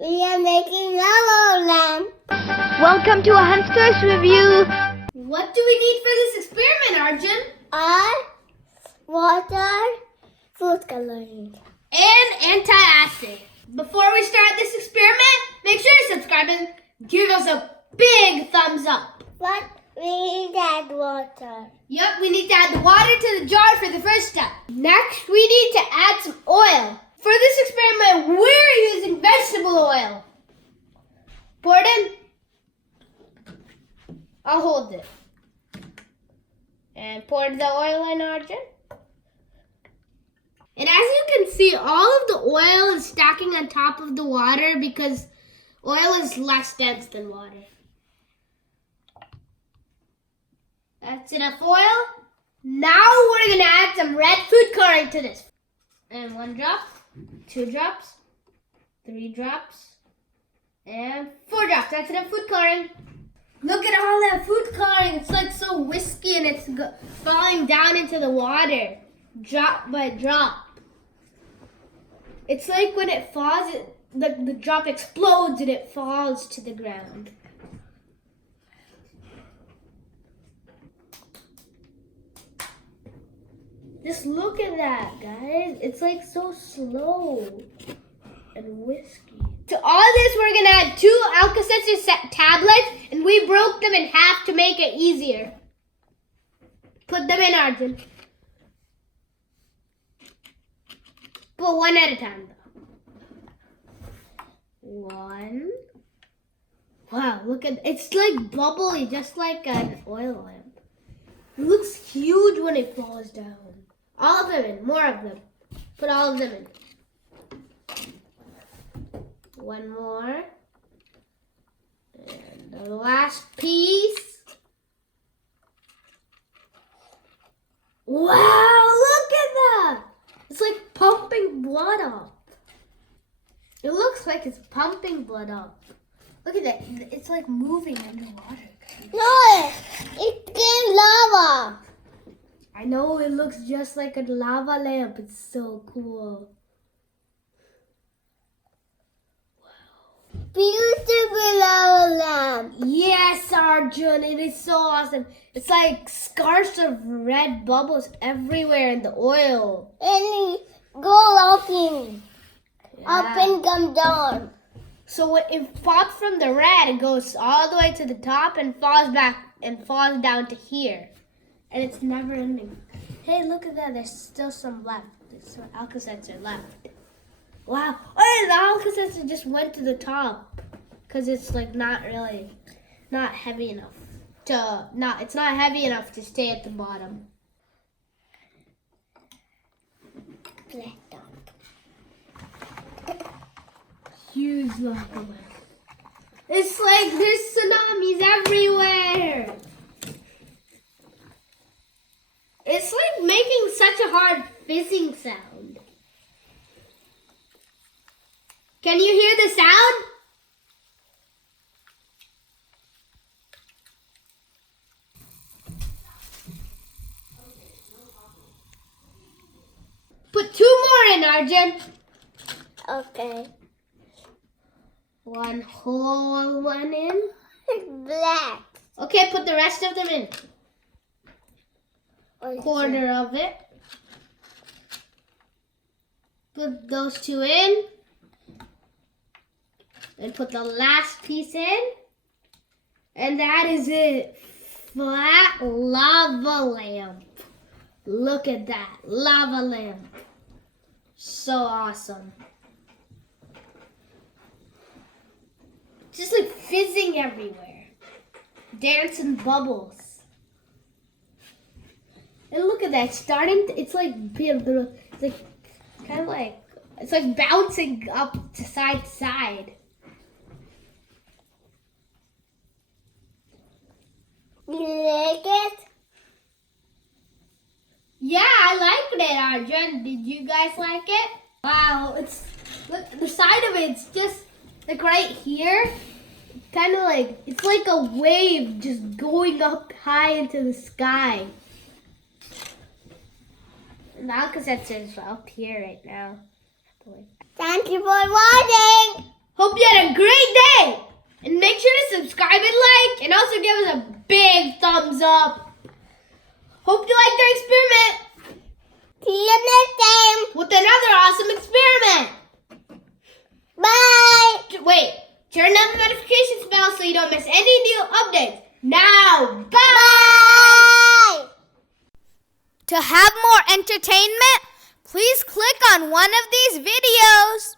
We are making lava lamp. Welcome to a Hunters Review. What do we need for this experiment, Arjun? Water, food coloring. And antacid. Before we start this experiment, make sure to subscribe and give us a big thumbs up. But we need to add water. Yep, we need to add the water to the jar for the first step. Next, we need to add some oil. For this experiment, we're using vegetable oil. Pour it in. I'll hold it. And pour the oil in, Arjun. And as you can see, all of the oil is stacking on top of the water because oil is less dense than water. That's enough oil. Now we're going to add some red food coloring to this. And 1 drop, 2 drops, 3 drops, and 4 drops. That's enough food coloring. Look at all that food coloring. It's like so whiskey and it's falling down into the water, drop by drop. It's like when it falls, the drop explodes and it falls to the ground. Just look at that, guys. It's like so slow and whiskey. To all this, we're going to add 2 Alka-Seltzer tablets, and we broke them in half to make it easier. Put them in, Arjun. Put one at a time, though. 1. Wow, look at it's like bubbly, just like an oil lamp. It looks huge when it falls down. All of them in, more of them. Put all of them in. 1 more. And the last piece. Wow, look at that! It's like pumping blood up. It looks like it's pumping blood up. Look at that. It's like moving underwater. No, it came lava. I know it looks just like a lava lamp. It's so cool. Beautiful lava lamp. Yes, Arjun, it is so awesome. It's like scarves of red bubbles everywhere in the oil. And go up in. Yeah. Up and come down. So when it pops from the red, it goes all the way to the top and falls back and falls down to here. And it's never ending. Hey, look at that. There's still some left. There's some Alka-Seltzer left. Wow. Oh, the Alka-Seltzer just went to the top. Because it's like not heavy enough it's not heavy enough to stay at the bottom. Black dot. Huge lava lamp. It's like there's tsunamis everywhere. It's like making such a hard fizzing sound. Can you hear the sound? Put 2 more in, Arjun. Okay. 1 whole one in. Black. Okay, put the rest of them in. Quarter of it. Put those 2 in. And put the last piece in. And that is it. Flat lava lamp. Look at that. Lava lamp. So awesome. Just like fizzing everywhere. Dancing bubbles. And look at that. It's like kind of like, it's like bouncing up to side. You like it? Yeah, I liked it, Arjun. Did you guys like it? Wow, look, the side of it's just like right here. Kind of like, it's like a wave just going up high into the sky. And the Alka-Seltzer is up here right now. Thank you for watching. Hope you had a great day. And make sure to subscribe and like, and also give us a big thumbs up. Hope you liked our experiment. See you next time. With another awesome experiment. Bye. Wait, turn on the notifications bell so you don't miss any new updates. Now, bye! Bye. To have more entertainment, please click on one of these videos.